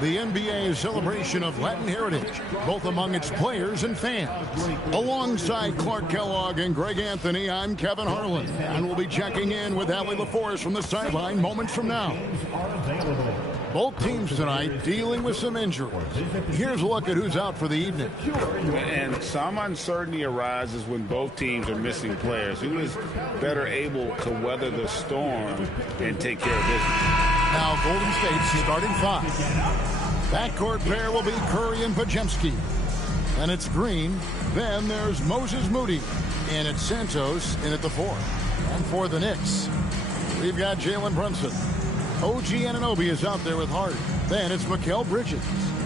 The NBA celebration of Latin heritage, both among its players and fans. Alongside Clark Kellogg and Greg Anthony, I'm Kevin Harlan, and we'll be checking in with Allie LaForce from the sideline moments from now. Both teams tonight dealing with some injuries. Here's a look at who's out for the evening. And some uncertainty arises when both teams are missing players. Who is better able to weather the storm and take care of business? Now Golden State's starting five. Backcourt pair will be Curry and Podziemski. And it's Green. Then there's Moses Moody. And it's Santos in at the four. And for the Knicks, we've got Jalen Brunson. OG Anunoby is out there with Hart. Then it's Mikal Bridges.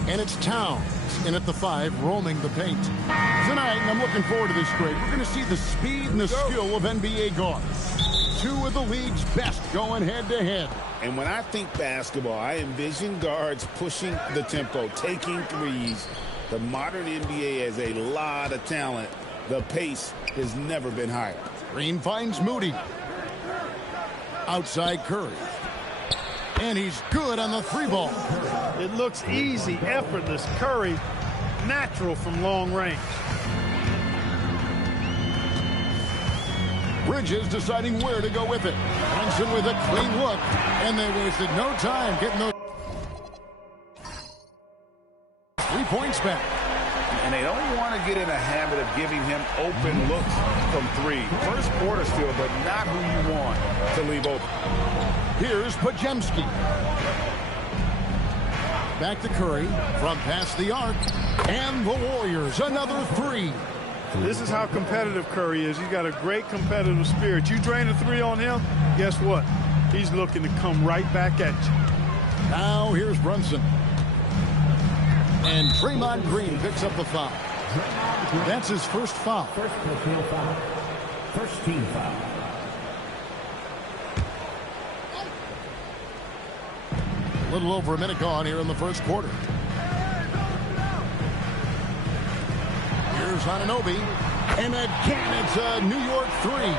And it's Towns in at the five, roaming the paint. Tonight, I'm looking forward to this great. We're going to see the speed and the skill of NBA guards. Two of the league's best going head-to-head. And when I think basketball, I envision guards pushing the tempo, taking threes. The modern NBA has a lot of talent. The pace has never been higher. Green finds Moody. Outside Curry. And he's good on the three ball. It looks easy, effortless. Curry, natural from long range. Bridges deciding where to go with it. Brunson with a clean look. And they wasted no time getting those 3 points back. And they don't want to get in a habit of giving him open looks from three. First quarter still, but not who you want to leave open. Here's Podziemski. Back to Curry from past the arc. And the Warriors, another three. This is how competitive Curry is. He's got a great competitive spirit. You drain a three on him, guess what? He's looking to come right back at you. Now here's Brunson. And Draymond Green picks up the foul. That's his first foul. First team foul. A little over a minute gone here in the first quarter. Here's Anunoby. And again, it's a New York three.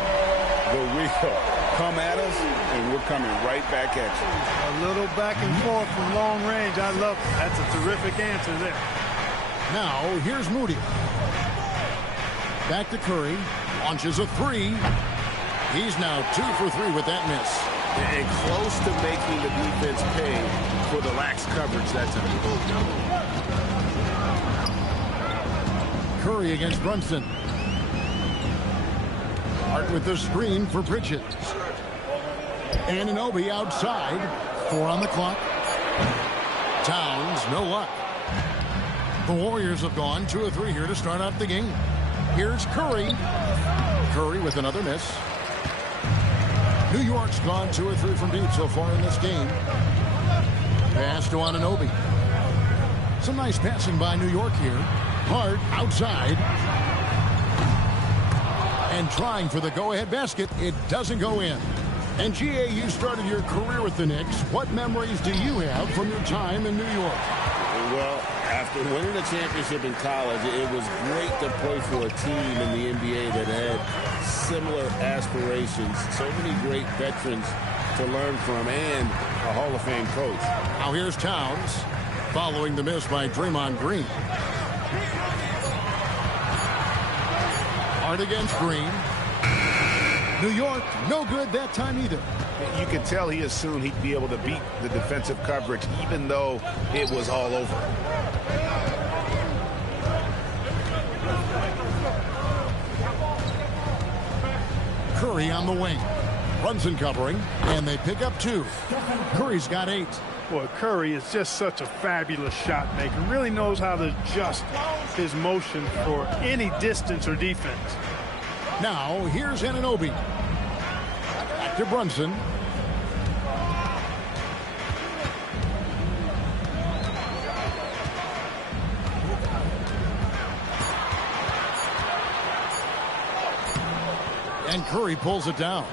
The Rico. Come at us, and we're coming right back at you. A little back and forth from long range. I love it. That's a terrific answer there. Now, here's Moody. Back to Curry. Launches a three. He's now 2 for 3 with that miss. And close to making the defense pay for the lax coverage that time. Curry against Brunson. Hart with the screen for Bridges. Anunoby outside. 4 on the clock. Towns, no luck. The Warriors have gone 2 of 3 here to start out the game. Here's Curry. Curry with another miss. New York's gone 2 of 3 from deep so far in this game. Pass to Anunoby. Some nice passing by New York here. Hart outside. And trying for the go-ahead basket. It doesn't go in. And G.A., you started your career with the Knicks. What memories do you have from your time in New York? Well, after winning a championship in college, it was great to play for a team in the NBA that had similar aspirations. So many great veterans to learn from and a Hall of Fame coach. Now here's Towns following the miss by Draymond Green. Hart against Green. New York, no good that time either. You could tell he assumed he'd be able to beat the defensive coverage, even though it was all over. Curry on the wing. Brunson covering, and they pick up 2. Curry's got 8. Boy, Curry is just such a fabulous shot maker. Really knows how to adjust his motion for any distance or defense. Now, here's Anunoby. Back to Brunson. And Curry pulls it down.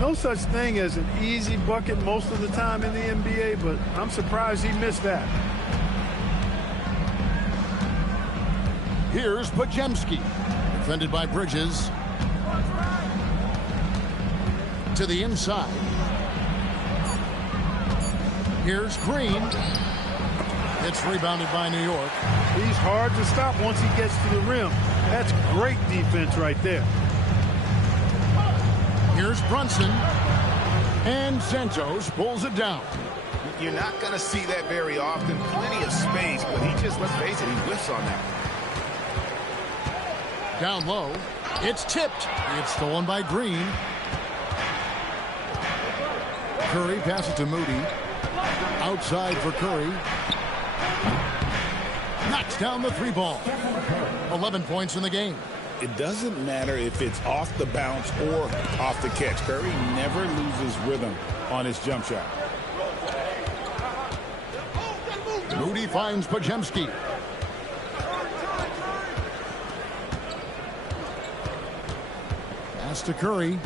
No such thing as an easy bucket most of the time in the NBA, but I'm surprised he missed that. Here's Podziemski. Defended by Bridges. To the inside. Here's Green. It's rebounded by New York. He's hard to stop once he gets to the rim. That's great defense right there. Here's Brunson. And Santos pulls it down. You're not going to see that very often. Plenty of space, but he just, let's face it, he whiffs on that. Down low. It's tipped. It's stolen by Green. Curry passes to Moody. Outside for Curry. Knocks down the 3 ball. 11 points in the game. It doesn't matter if it's off the bounce or off the catch. Curry never loses rhythm on his jump shot. Moody finds Pajemski. Pass to Curry.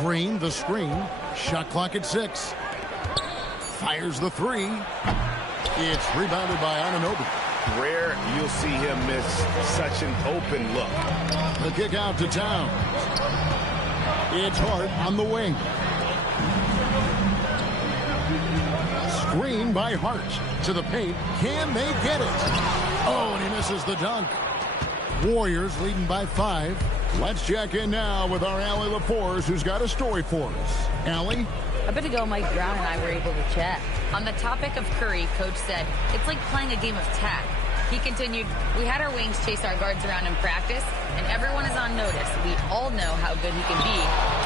Green, the screen. Shot clock at 6. Fires the 3. It's rebounded by Anunoby. Rare you'll see him miss such an open look. The kick out to Towns. It's Hart on the wing. Screen by Hart to the paint. Can they get it? Oh, and he misses the dunk. Warriors leading by 5. Let's check in now with our Allie LaForce, who's got a story for us. Allie? A bit ago, Mike Brown and I were able to chat. On the topic of Curry, Coach said, it's like playing a game of tag. He continued, we had our wings chase our guards around in practice, and everyone is on notice. We all know how good he can be.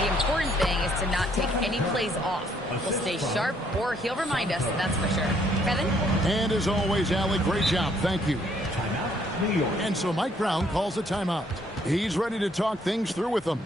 The important thing is to not take any plays off. We'll stay sharp, or he'll remind us, that's for sure. Kevin? And as always, Allie, great job. Thank you. And so Mike Brown calls a timeout. He's ready to talk things through with them.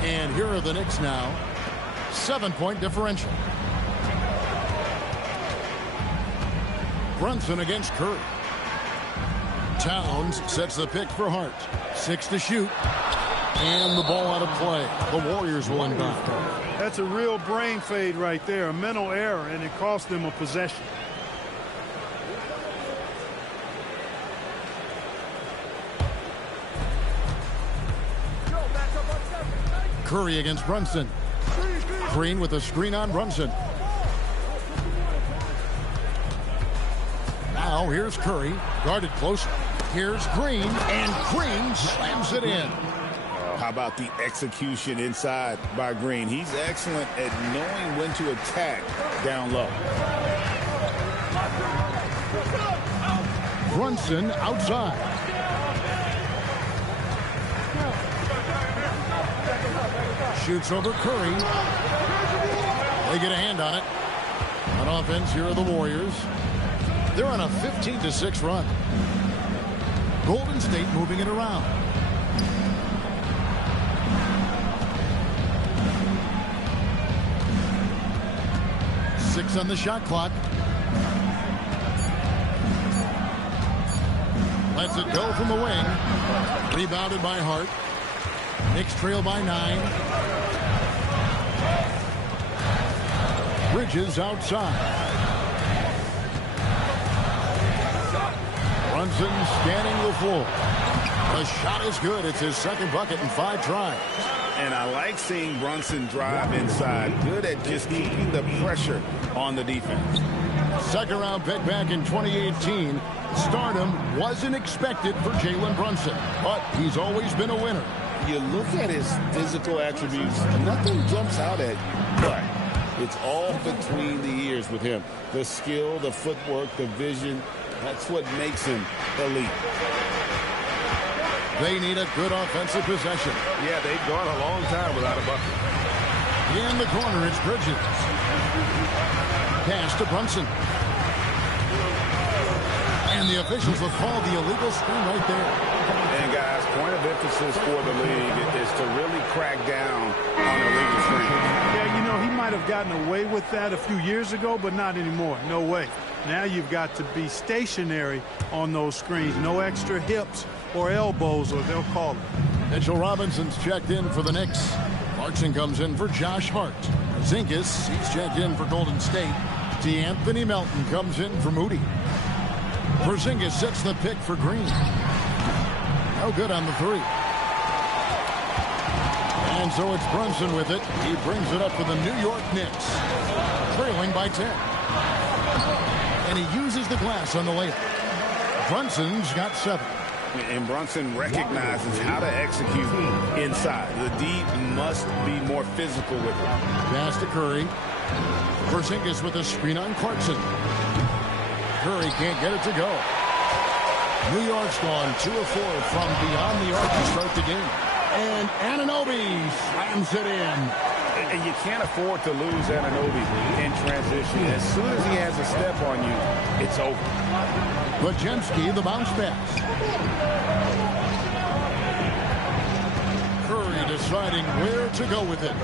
And here are the Knicks now. 7-point differential. Brunson against Curry. Towns sets the pick for Hart. 6 to shoot. And the ball out of play. The Warriors will inbound. That's a real brain fade right there, a mental error, and it cost them a possession. Curry against Brunson. Green with a screen on Brunson. Now here's Curry, guarded closer. Here's Green, and Green slams it in. How about the execution inside by Green? He's excellent at knowing when to attack down low. Brunson outside. Shoots over Curry. They get a hand on it. On offense, here are the Warriors. They're on a 15-6 run. Golden State moving it around. 6 on the shot clock. Lets it go from the wing. Rebounded by Hart. Knicks trail by 9. Bridges outside. Brunson scanning the floor. The shot is good. It's his second bucket in 5 tries. And I like seeing Brunson drive inside. Good at just keeping the pressure on the defense. Second round pick back in 2018. Stardom wasn't expected for Jalen Brunson, but he's always been a winner. You look at his physical attributes, nothing jumps out at you, but it's all between the ears with him. The skill, the footwork, the vision, that's what makes him elite. They need a good offensive possession. Yeah, they've gone a long time without a bucket. In the corner, it's Bridges. Pass to Brunson. And the officials have called the illegal screen right there. And guys, point of emphasis for the league is to really crack down on illegal screens. Yeah, you know, he might have gotten away with that a few years ago, but not anymore. No way. Now you've got to be stationary on those screens. No extra hips or elbows, or they'll call it. Mitchell Robinson's checked in for the Knicks. Clarkson comes in for Josh Hart. Zinkas, he's checked in for Golden State. D'Anthony Melton comes in for Moody. Porzingis sets the pick for Green. No good on the 3. And so it's Brunson with it. He brings it up for the New York Knicks. Trailing by 10. And he uses the glass on the layup. Brunson's got 7. And Brunson recognizes how to execute inside. The D must be more physical with it. Pass to Curry. Porzingis with a screen on Clarkson. Curry can't get it to go. New York's gone 2 of 4 from beyond the arc to start the game. And Anunoby slams it in. And you can't afford to lose Anunoby in transition. As soon as he has a step on you, it's over. Podziemski, the bounce pass. Curry deciding where to go with it.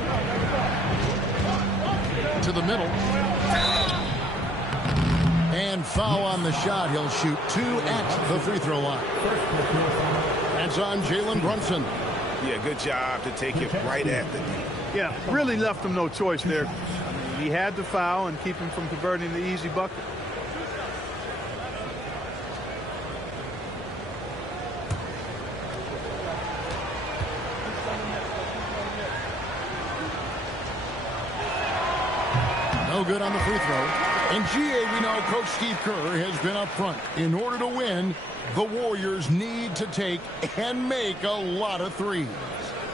To the middle. And foul on the shot. He'll shoot 2 at the free throw line. That's on Jalen Brunson. Yeah, good job to take it right at the D. Yeah, really left him no choice there. He had to foul and keep him from converting the easy bucket. No good on the free throw. In GA, we know Coach Steve Kerr has been up front. In order to win, the Warriors need to take and make a lot of threes.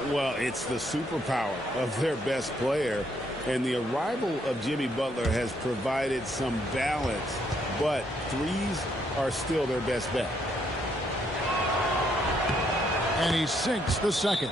Well, it's the superpower of their best player, and the arrival of Jimmy Butler has provided some balance, but threes are still their best bet. And he sinks the second.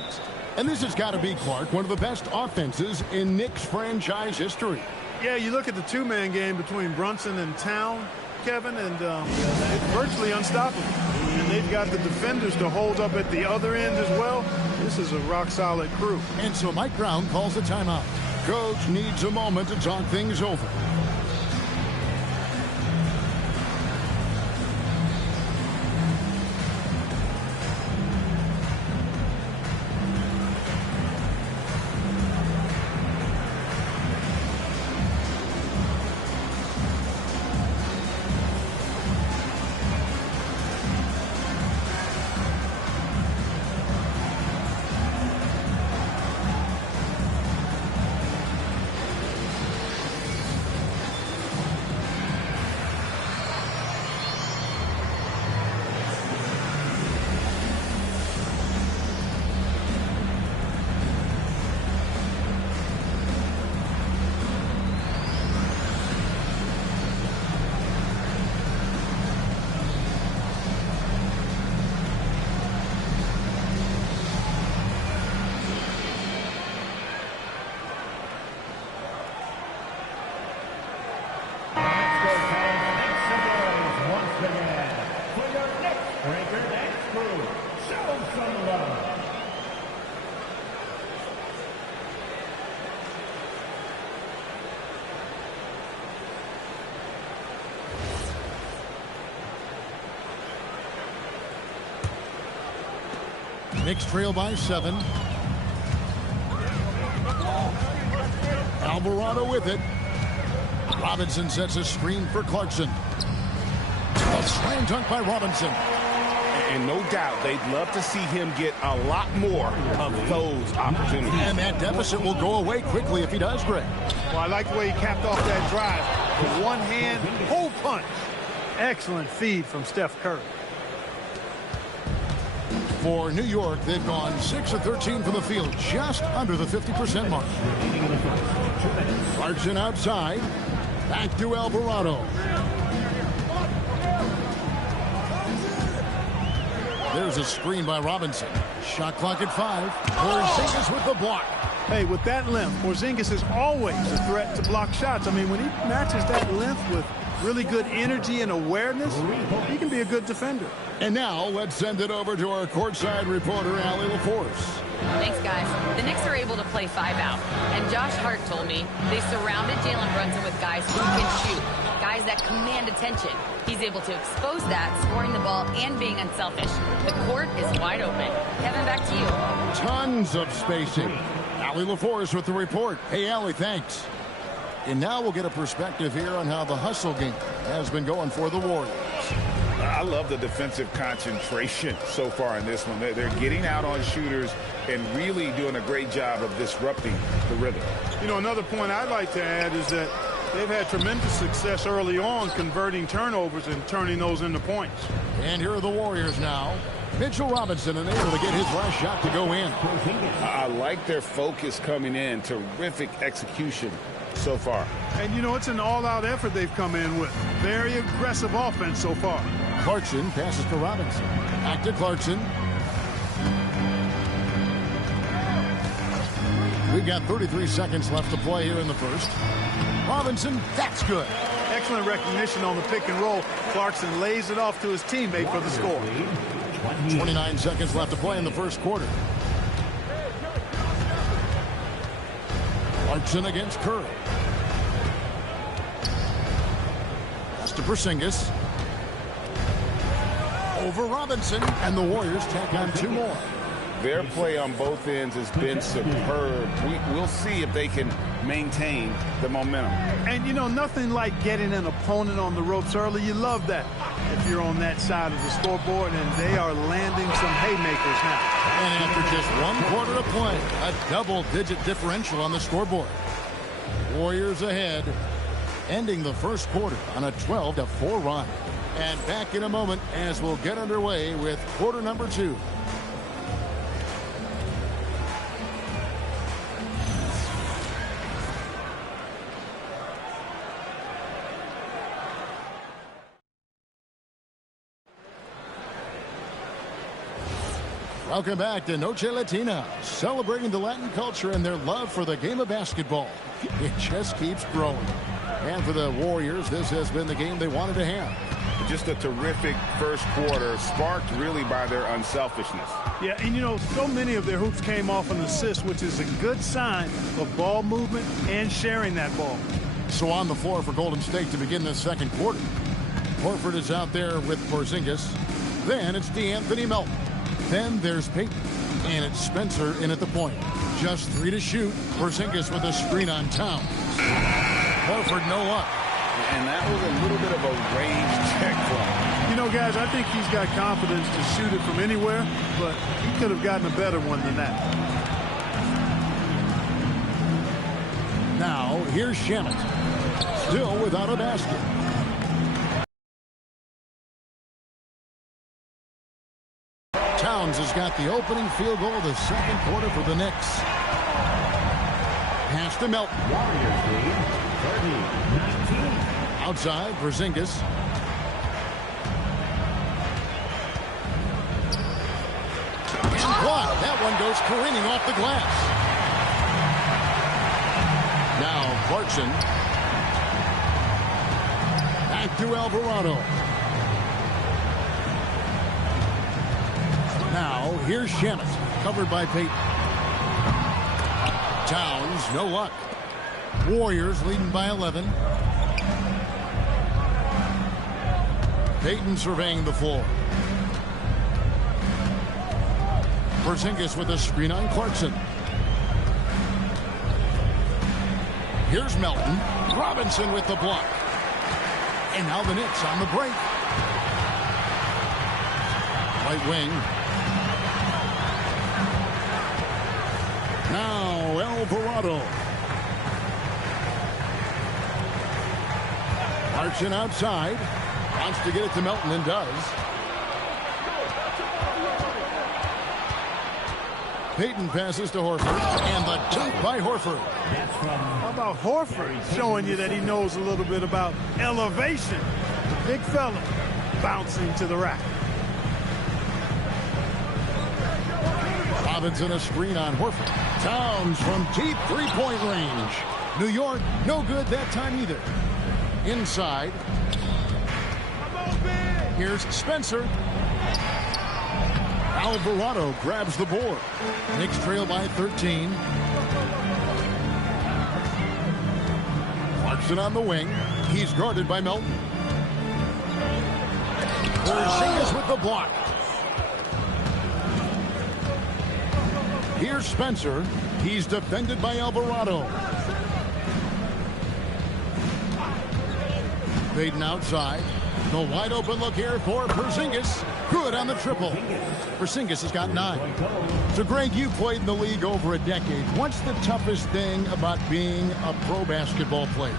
And this has got to be, Clark, one of the best offenses in Knicks franchise history. Yeah, you look at the two-man game between Brunson and Town, Kevin, and it's virtually unstoppable. And they've got the defenders to hold up at the other end as well. This is a rock-solid crew. And so Mike Brown calls a timeout. Coach needs a moment to talk things over. Knicks trail by 7. Alvarado with it. Robinson sets a screen for Clarkson. A slam dunk by Robinson. And no doubt, they'd love to see him get a lot more of those opportunities. And that deficit will go away quickly if he does, Greg. Well, I like the way he capped off that drive. With one hand, hole punch. Excellent feed from Steph Curry. For New York, they've gone 6 of 13 from the field, just under the 50% mark. Clarkson outside. Back to Alvarado. There's a screen by Robinson. Shot clock at 5. Porzingis with the block. Hey, with that length, Porzingis is always a threat to block shots. I mean, when he matches that length with really good energy and awareness, he can be a good defender. And now let's send it over to our courtside reporter, Allie LaForce. Thanks, guys. The Knicks are able to play 5 out. And Josh Hart told me they surrounded Jalen Brunson with guys who can shoot, guys that command attention. He's able to expose that, scoring the ball and being unselfish. The court is wide open. Kevin, back to you. Tons of spacing. Allie LaForce with the report. Hey, Allie, thanks. And now we'll get a perspective here on how the hustle game has been going for the Warriors. I love the defensive concentration so far in this one. They're getting out on shooters and really doing a great job of disrupting the rhythm. You know, another point I'd like to add is that they've had tremendous success early on converting turnovers and turning those into points. And here are the Warriors now. Mitchell Robinson unable to get his last shot to go in. I like their focus coming in. Terrific execution so far. And, you know, it's an all-out effort they've come in with. Very aggressive offense so far. Clarkson passes to Robinson. Back to Clarkson. We've got 33 seconds left to play here in the first. Robinson, that's good. Excellent recognition on the pick and roll. Clarkson lays it off to his teammate for the score. 29 seconds left to play in the first quarter. Clarkson against Curry. Pass to Porzingis. Over Robinson, and the Warriors tack on 2 more. Their play on both ends has been superb. We'll see if they can maintain the momentum. And, you know, nothing like getting an opponent on the ropes early. You love that if you're on that side of the scoreboard, and they are landing some haymakers now. And after just 1 quarter of play, a double-digit differential on the scoreboard. Warriors ahead, ending the first quarter on a 12-4 run. And back in a moment as we'll get underway with quarter number 2. Welcome back to Noche Latina, celebrating the Latin culture and their love for the game of basketball. It just keeps growing. And for the Warriors, this has been the game they wanted to have. Just a terrific first quarter, sparked really by their unselfishness. Yeah, and you know, so many of their hoops came off an assist, which is a good sign of ball movement and sharing that ball. So on the floor for Golden State to begin this second quarter. Horford is out there with Porzingis. Then it's DeAnthony Melton. Then there's Payton. And it's Spencer in at the point. Just 3 to shoot. Porzingis with a screen on Towns. Horford no luck. And that was a little bit of a range check for him. You know, guys, I think he's got confidence to shoot it from anywhere, but he could have gotten a better one than that. Now, here's Shamet. Still without a basket. Towns has got the opening field goal of the second quarter for the Knicks. Pass to Melton. Outside, Porzingis. And blocked. That one goes careening off the glass. Now Clarkson. Back to Alvarado. Now here's Shamet. Covered by Payton. Towns, no luck. Warriors leading by 11. Payton surveying the floor. Porzingis with a screen on Clarkson. Here's Melton. Robinson with the block. And now the Knicks on the break. Right wing. Now Alvarado. Clarkson outside. Wants to get it to Melton and does. Payton passes to Horford, and the dunk by Horford. How about Horford showing you that he knows a little bit about elevation? Big fella bouncing to the rack. Robinson a screen on Horford. Towns from deep three-point range. New York, no good that time either. Inside. Here's Spencer. Alvarado grabs the board. Knicks trail by 13. Clarkson on the wing. He's guarded by Melton. Porzingis with the block. Here's Spencer. He's defended by Alvarado. Payton outside. The wide open look here for Porzingis. Good on the triple. Porzingis has got 9. So, Greg, you played in the league over a decade. What's the toughest thing about being a pro basketball player?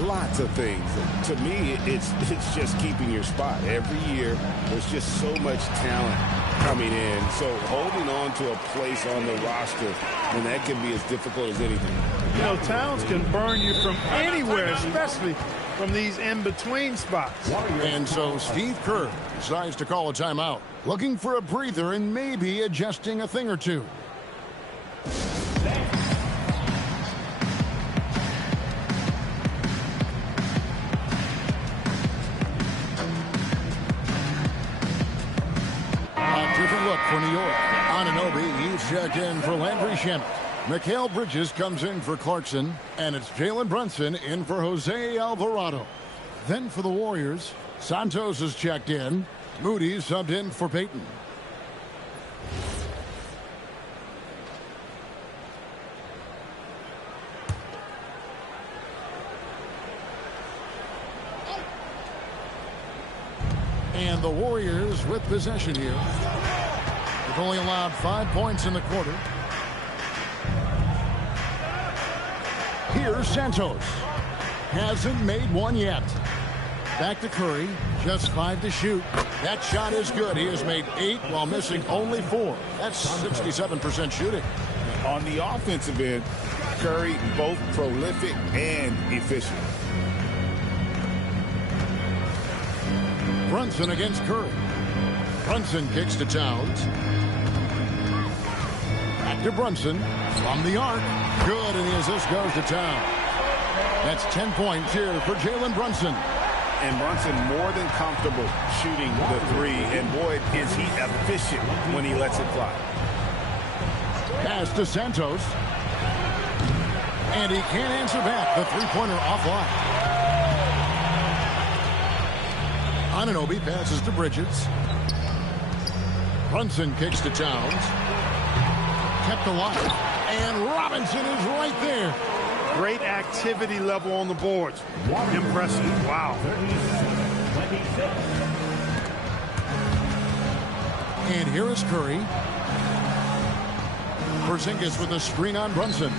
Lots of things. To me, it's just keeping your spot. Every year, there's just so much talent coming in. So holding on to a place on the roster, and that can be as difficult as anything. You know, Towns can burn you from anywhere, especially from these in-between spots. And so Steve Kerr decides to call a timeout, looking for a breather and maybe adjusting a thing or two. A different look for New York. Anunoby, he's checked in for Landry Shamet. Mikal Bridges comes in for Clarkson, and it's Jalen Brunson in for Jose Alvarado. Then for the Warriors, Santos is checked in. Moody subbed in for Payton. And the Warriors with possession here. They've only allowed 5 points in the quarter. Here's Santos. Hasn't made one yet. Back to Curry. Just 5 to shoot. That shot is good. He has made 8 while missing only 4. That's 67% shooting. On the offensive end, Curry both prolific and efficient. Brunson against Curry. Brunson kicks to Towns. Back to Brunson. From the arc. Good, and the assist goes to Towns. That's 10 points here for Jalen Brunson. And Brunson more than comfortable shooting the 3. And boy, is he efficient when he lets it fly. Pass to Santos. And he can't answer back. The three-pointer offline. Anunoby passes to Bridges. Brunson kicks to Towns. Kept alive. And Robinson is right there. Great activity level on the boards. Impressive. Wow. And here is Curry. Porzingis with a screen on Brunson.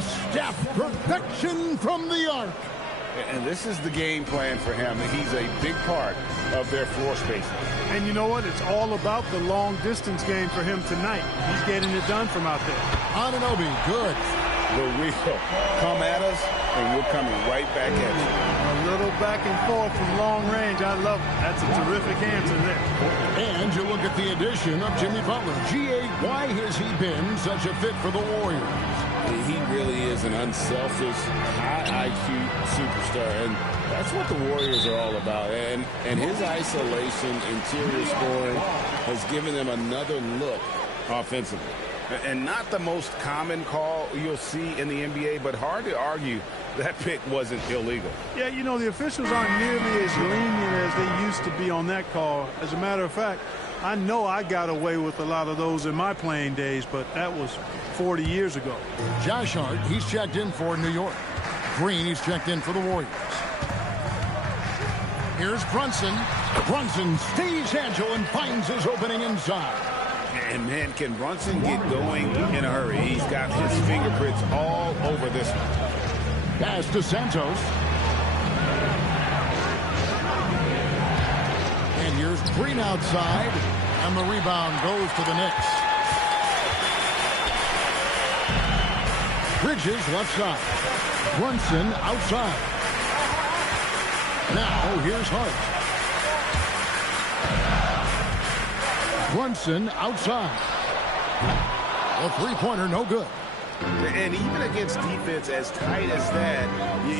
Steph, perfection from the arc. And this is the game plan for him. He's a big part of their floor spacing. And you know what? It's all about the long distance game for him tonight. He's getting it done from out there. Anunoby, good. The wheel come at us, and we're coming right back at you. A little back and forth from long range. I love it. That's a terrific answer there. And you look at the addition of Jimmy Butler. G.A., why has he been such a fit for the Warriors? He really is an unselfish, high IQ superstar, and that's what the Warriors are all about. And his isolation, interior scoring has given them another look offensively. And not the most common call you'll see in the NBA, but hard to argue that pick wasn't illegal. Yeah, you know, the officials aren't nearly as lenient as they used to be on that call. As a matter of fact, I know I got away with a lot of those in my playing days, but that was 40 years ago. Josh Hart, he's checked in for New York. Green, he's checked in for the Warriors. Here's Brunson. Brunson stays agile and finds his opening inside. And, man, can Brunson get going in a hurry? He's got his fingerprints all over this one. Pass to Santos. And here's Green outside. And the rebound goes to the Knicks. Bridges left side. Brunson outside. Now here's Hart. Brunson outside. A three-pointer, no good. And even against defense as tight as that,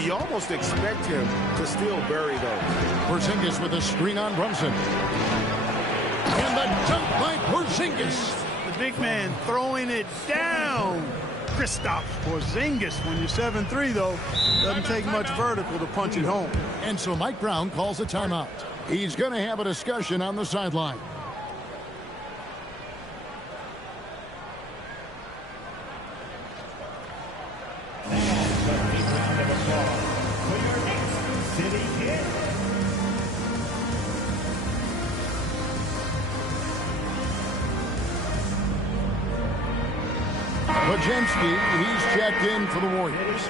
you almost expect him to still bury those. Porzingis with a screen on Brunson. And the dunk by Porzingis. The big man throwing it down. Kristaps Porzingis. When you're 7'3", though, doesn't take much vertical to punch it home. And so Mike Brown calls a timeout. He's going to have a discussion on the sideline. Bajemski, he's checked in for the Warriors.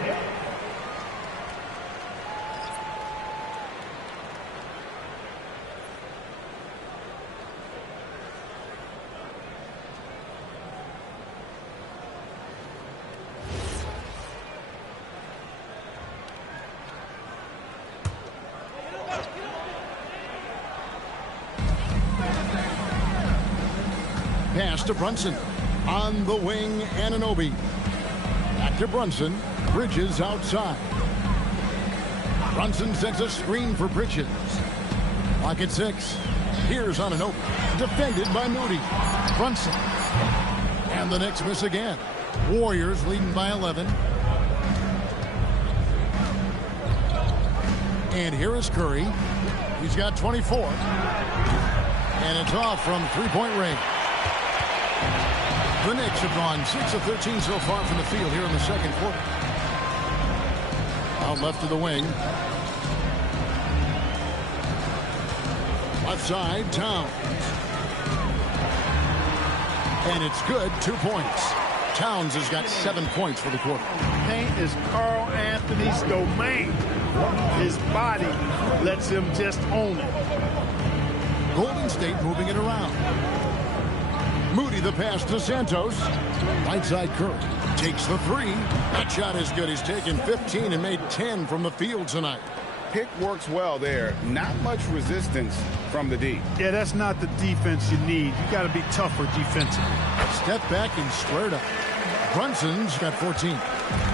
Pass to Brunson. On the wing, Anunoby. Back to Brunson. Bridges outside. Brunson sets a screen for Bridges. Lock at 6. Here's Anunoby. Defended by Moody. Brunson. And the Knicks miss again. Warriors leading by 11. And here is Curry. He's got 24. And it's off from three-point range. The Knicks have gone 6 of 13 so far from the field here in the second quarter. Out left of the wing. Left side, Towns. And it's good, 2 points. Towns has got 7 points for the quarter. Paint is Carl Anthony's domain. His body lets him just own it. Golden State moving it around. Moody the pass to Santos. Right side Curry takes the three. That shot is good. He's taken 15 and made 10 from the field tonight. Pick works well there. Not much resistance from the D. Yeah, that's not the defense you need. You got to be tougher defensively. Step back and squared up. Brunson's got 14.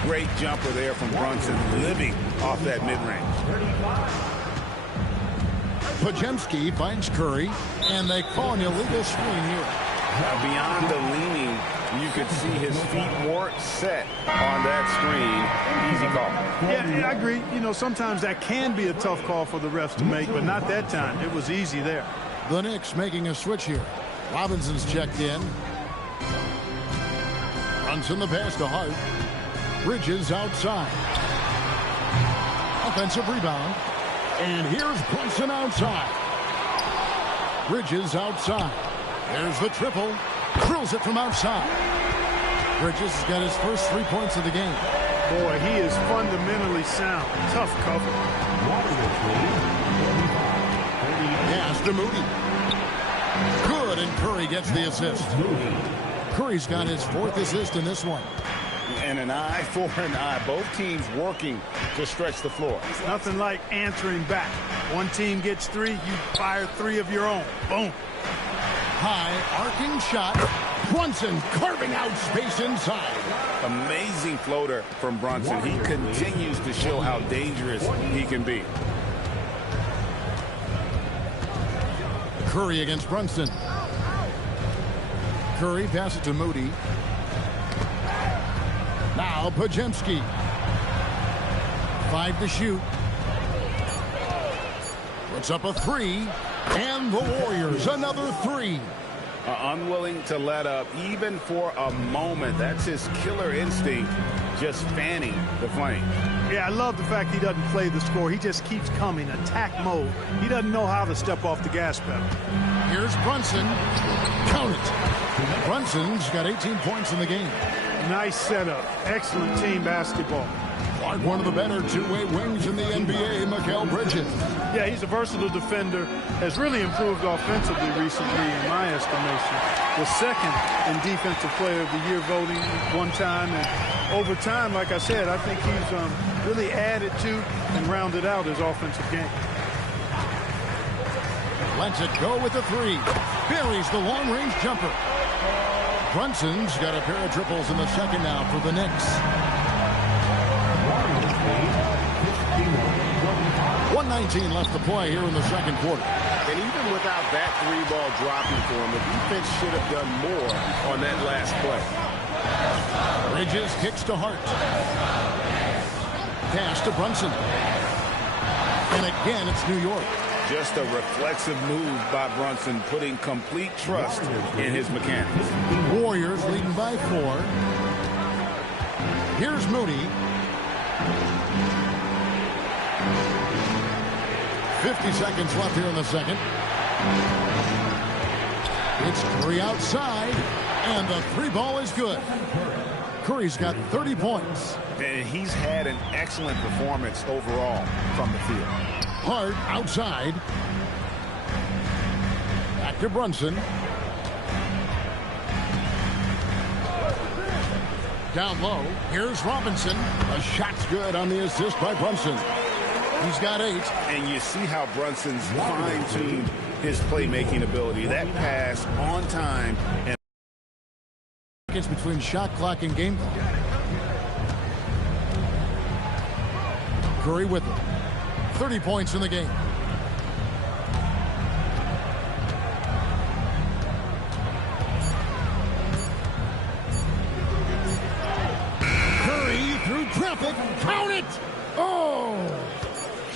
Great jumper there from Brunson, living off that mid-range. Pajemski finds Curry, and they call an illegal screen here. Now, beyond the leaning, you could see his feet more set on that screen. Easy call. Yeah, I agree. You know, sometimes that can be a tough call for the refs to make, but not that time. It was easy there. The Knicks making a switch here. Robinson's checked in. Brunson the pass to Hart. Bridges outside. Offensive rebound. And here's Brunson outside. Bridges outside. There's the triple. Drills it from outside. Bridges has got his first 3 points of the game. Boy, he is fundamentally sound. Tough cover. Pass to Moody. Good, and Curry gets the assist. Curry's got his 4th assist in this one. And an eye for an eye. Both teams working to stretch the floor. Nothing like answering back. One team gets 3, you fire 3 of your own. Boom. High arcing shot. Brunson carving out space inside. Amazing floater from Brunson. He continues to show how dangerous he can be. Curry against Brunson. Curry passes to Moody. Now Pajemski. 5 to shoot. Puts up a 3. And the Warriors, another three. Unwilling to let up even for a moment. That's his killer instinct, just fanning the flame. Yeah, I love the fact he doesn't play the score. He just keeps coming, attack mode. He doesn't know how to step off the gas pedal. Here's Brunson. Count it. Brunson's got 18 points in the game. Nice setup. Excellent team basketball. Clark, one of the better two-way wings in the NBA, Mikal Bridges. Yeah, he's a versatile defender. Has really improved offensively recently, in my estimation. Was second in Defensive Player of the Year voting one time. And over time, like I said, I think he's really added to and rounded out his offensive game. Lets it go with the three. Buries the long-range jumper. Brunson's got a pair of triples in the second now for the Knicks. 1:19 left to play here in the second quarter. And even without that three ball dropping for him, the defense should have done more on that last play. Bridges kicks to Hart. Pass to Brunson. And again, it's New York. Just a reflexive move by Brunson, putting complete trust in his mechanics. Warriors leading by 4. Here's Moody. 50 seconds left here in the second. It's Curry outside, and the three ball is good. Curry's got 30 points. And he's had an excellent performance overall from the field. Hart outside. Back to Brunson. Down low. Here's Robinson. A shot's good on the assist by Brunson. He's got 8. And you see how Brunson's fine-tuned his playmaking ability. That pass on time. And it's between shot clock and game clock. Curry with it. 30 points in the game. Curry through traffic. Count it! Oh!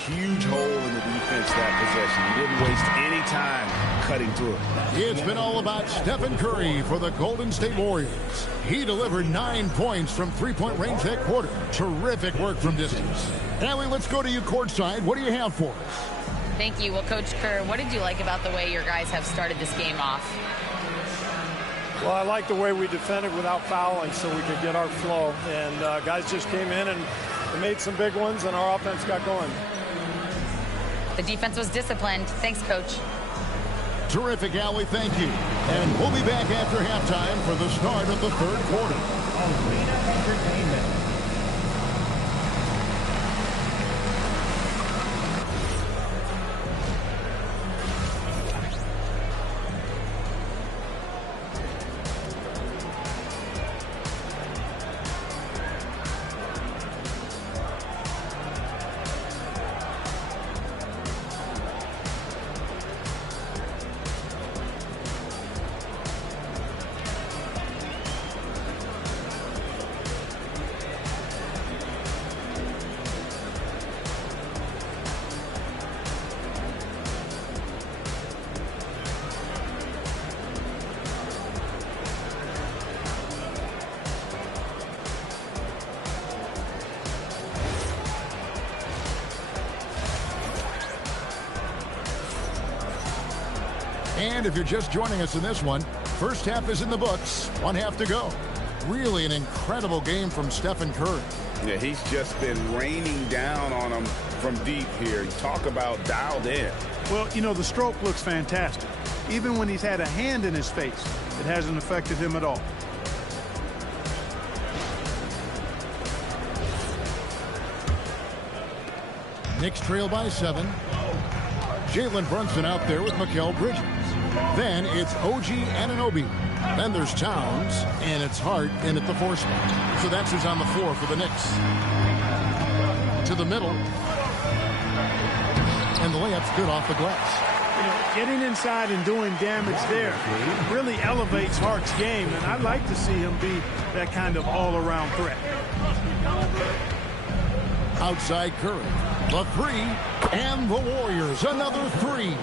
Huge hole in the defense that possession. He didn't waste any time cutting through it. It's been all about Stephen Curry for the Golden State Warriors. He delivered 9 points from three-point range that quarter. Terrific work from distance. Allie, let's go to you courtside. What do you have for us? Thank you. Well, Coach Kerr, what did you like about the way your guys have started this game off? Well, I like the way we defended without fouling so we could get our flow. And guys just came in and made some big ones, and our offense got going. The defense was disciplined. Thanks, Coach. Terrific, Allie. Thank you. And we'll be back after halftime for the start of the third quarter. Arena Entertainment. And if you're just joining us in this one, first half is in the books. 1 half to go. Really an incredible game from Stephen Curry. Yeah, he's just been raining down on him from deep here. You talk about dialed in. Well, you know, the stroke looks fantastic. Even when he's had a hand in his face, it hasn't affected him at all. Knicks trail by 7. Jalen Brunson out there with Mikal Bridges. Then it's OG Anunoby. Then there's Towns, and it's Hart in at the 4 spot. So that's who's on the floor for the Knicks. To the middle. And the layup's good off the glass. You know, getting inside and doing damage there really elevates Hart's game, and I'd like to see him be that kind of all-around threat. Outside Curry. The 3, and the Warriors another 3.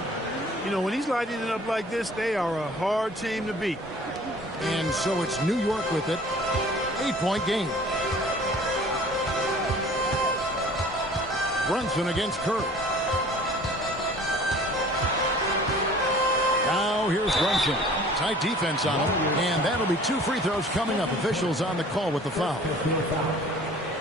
You know, when he's lighting it up like this, they are a hard team to beat. And so it's New York with it. 8-point game. Brunson against Curry. Now here's Brunson. Tight defense on him. And that'll be 2 free throws coming up. Officials on the call with the foul.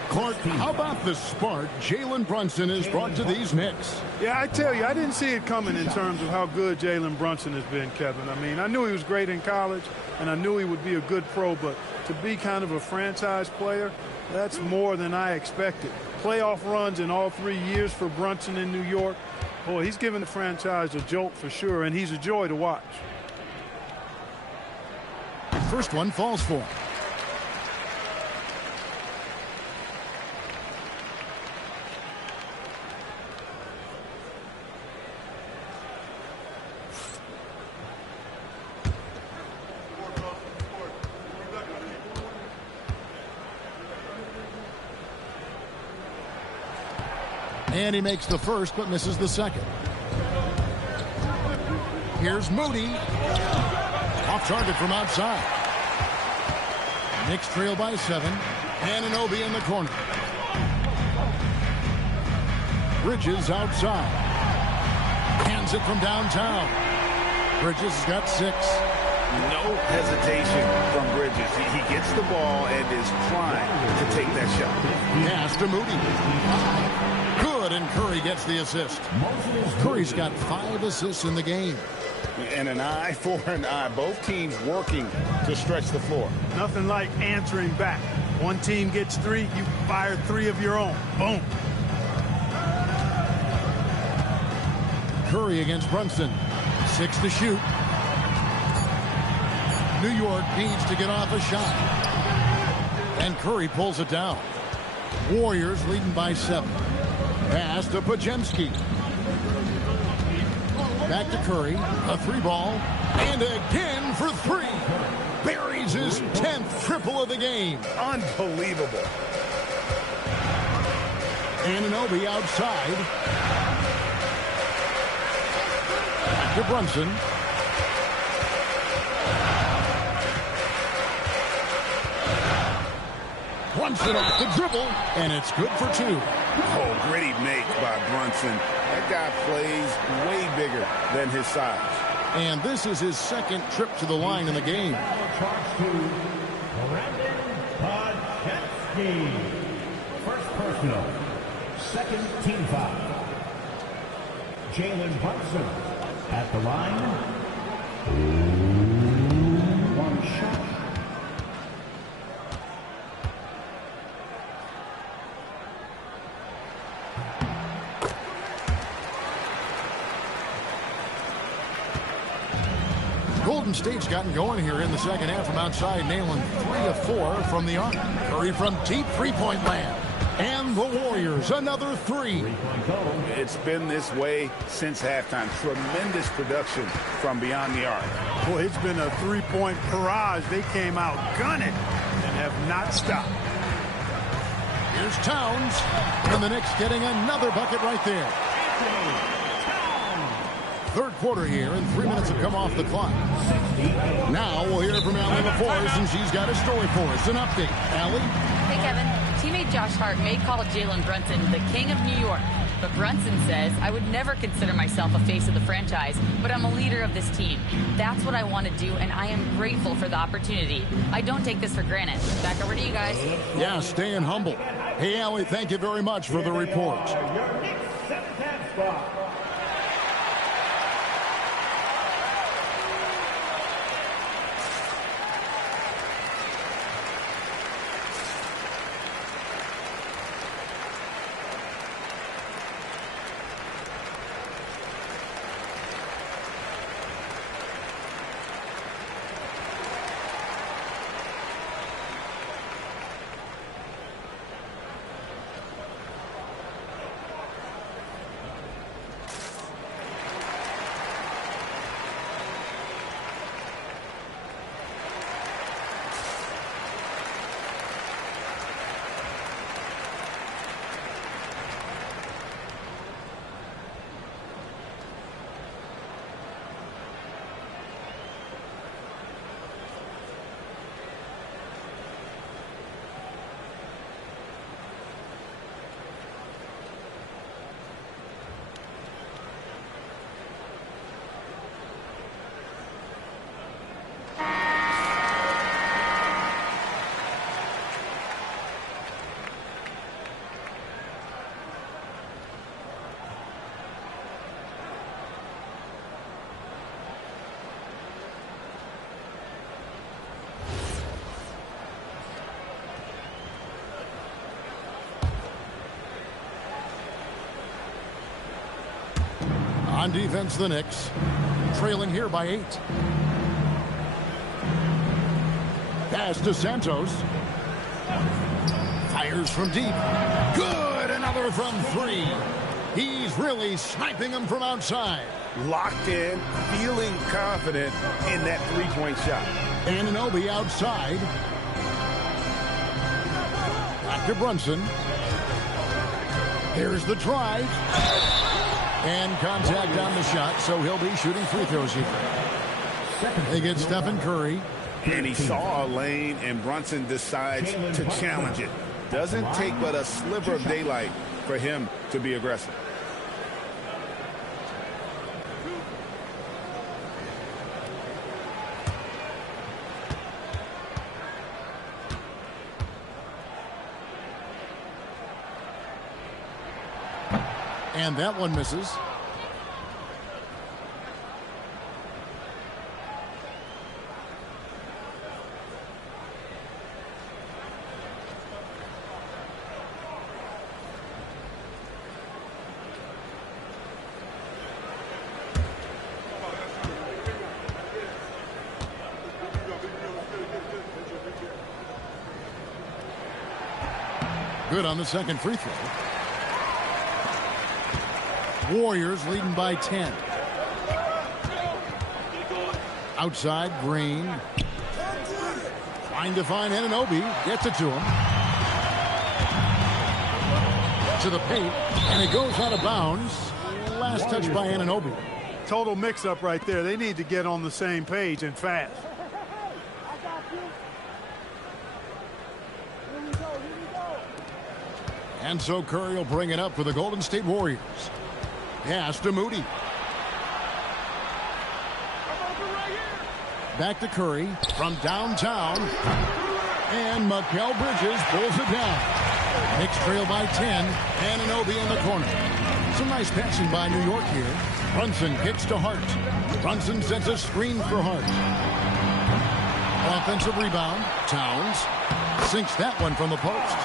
Clark, how about the spark Jalen Brunson has brought to these Knicks? Yeah, I tell you, I didn't see it coming in terms of how good Jalen Brunson has been, Kevin. I mean, I knew he was great in college, and I knew he would be a good pro, but to be kind of a franchise player, that's more than I expected. Playoff runs in all 3 years for Brunson in New York. Boy, he's given the franchise a jolt for sure, and he's a joy to watch. First one falls for him. And he makes the first, but misses the second. Here's Moody. Off target from outside. Knicks trail by 7. Anunoby in the corner. Bridges outside. Hands it from downtown. Bridges has got 6. No hesitation from Bridges. He gets the ball and is trying to take that shot. Pass to Moody. Good, and Curry gets the assist. Curry's got 5 assists in the game. And an eye for an eye. Both teams working to stretch the floor. Nothing like answering back. One team gets 3, you fire 3 of your own. Boom. Curry against Brunson. 6 to shoot. New York needs to get off a shot. And Curry pulls it down. Warriors leading by 7. Pass to Pajemski. Back to Curry. A 3-ball. And again for 3. Buries his 10th triple of the game. Unbelievable. Anunoby outside. Back to Brunson. Brunson off the dribble, and it's good for 2. Oh, gritty make by Brunson. That guy plays way bigger than his size. And this is his 2nd trip to the line in the game. First personal, 2nd team foul. Jalen Brunson at the line. 1 shot. Golden State's gotten going here in the second half from outside, nailing 3 of 4 from the arc. Curry from deep 3-point land. And the Warriors, another 3. It's been this way since halftime. Tremendous production from beyond the arc. Boy, it's been a 3-point barrage. They came out gunning and have not stopped. Here's Towns. And the Knicks getting another bucket right there. 3rd quarter here, and 3 minutes have come off the clock. Now we'll hear from Allie LaForce, and she's got a story for us. An update. Allie? Hey, Kevin. Teammate Josh Hart may call Jalen Brunson the king of New York, but Brunson says, I would never consider myself a face of the franchise, but I'm a leader of this team. That's what I want to do, and I am grateful for the opportunity. I don't take this for granted. Back over to you guys. Yeah, staying humble. Hey, Allie, thank you very much for the report. Your Knicks 7th spot. On defense, the Knicks trailing here by 8. Pass to Santos. Fires from deep. Good. Another from 3. He's really sniping them from outside. Locked in, feeling confident in that three-point shot. Anunoby outside. Back to Brunson. Here's the drive. And contact on the shot, so he'll be shooting free throws here. They get Stephen Curry. And he saw a lane, and Brunson decides to challenge it. Doesn't take but a sliver of daylight for him to be aggressive. And that one misses. Good on the second free throw. Warriors leading by 10. Outside, Green. Trying to find Anunoby. Gets it to him. To the paint. And it goes out of bounds. Last touch by Anunoby. Total mix-up right there. They need to get on the same page and fast. And so Curry will bring it up for the Golden State Warriors. Pass to Moody. Back to Curry from downtown. And Mikal Bridges pulls it down. Knicks trail by 10. Anunoby in the corner. Some nice passing by New York here. Brunson kicks to Hart. Brunson sends a screen for Hart. Offensive rebound. Towns sinks that one from the post.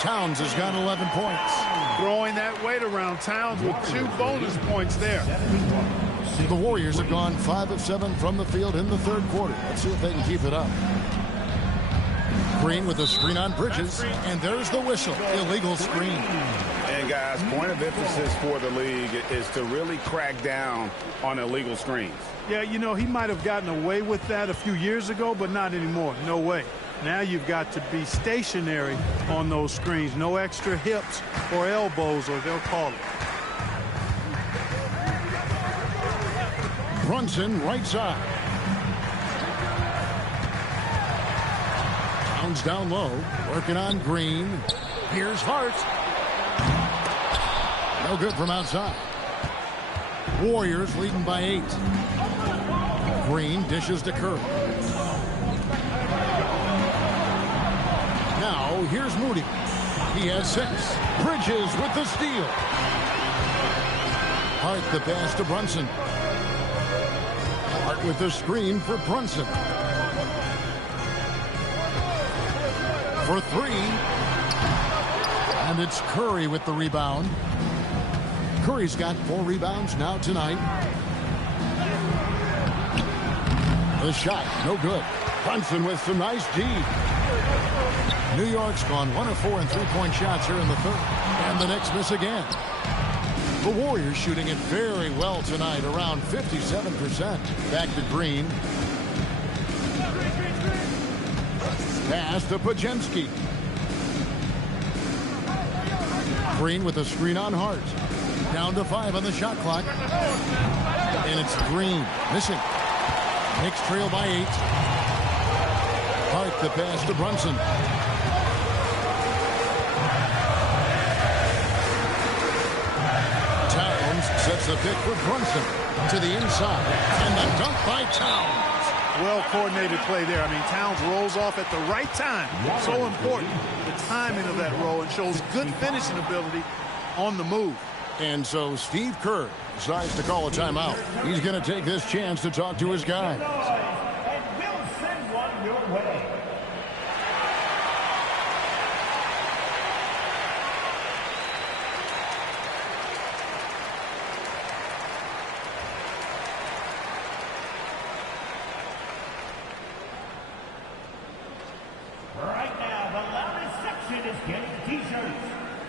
Towns has got 11 points. Throwing that weight around. Towns with 2 bonus points there. The Warriors have gone 5 of 7 from the field in the third quarter. Let's see if they can keep it up. Green with a screen on Bridges, and there's the whistle. Illegal screen. And guys, point of emphasis for the league is to really crack down on illegal screens. Yeah, you know, he might have gotten away with that a few years ago, but not anymore. No way. Now you've got to be stationary on those screens. No extra hips or elbows, or they'll call it. Brunson right side. Towns down low, working on Green. Here's Hart. No good from outside. Warriors leading by 8. Green dishes to Curry. Now here's Moody. He has 6. Bridges with the steal. Hart the pass to Brunson. Hart with the screen for Brunson. For 3. And it's Curry with the rebound. Curry's got 4 rebounds now tonight. The shot, no good. Brunson with some nice D. New York's gone 1 of 4 in three-point shots here in the third. And the Knicks miss again. The Warriors shooting it very well tonight, around 57%. Back to Green. Pass to Pajemski. Green with a screen on Hart. Down to 5 on the shot clock. And it's Green missing. Knicks trail by 8. Hart the pass to Brunson. Towns sets the pick for Brunson to the inside. And the dunk by Towns. Well-coordinated play there. I mean, Towns rolls off at the right time. So important, the timing of that roll, and shows good finishing ability on the move. And so Steve Kerr decides to call a timeout. He's going to take this chance to talk to his guys. And we'll send one your way.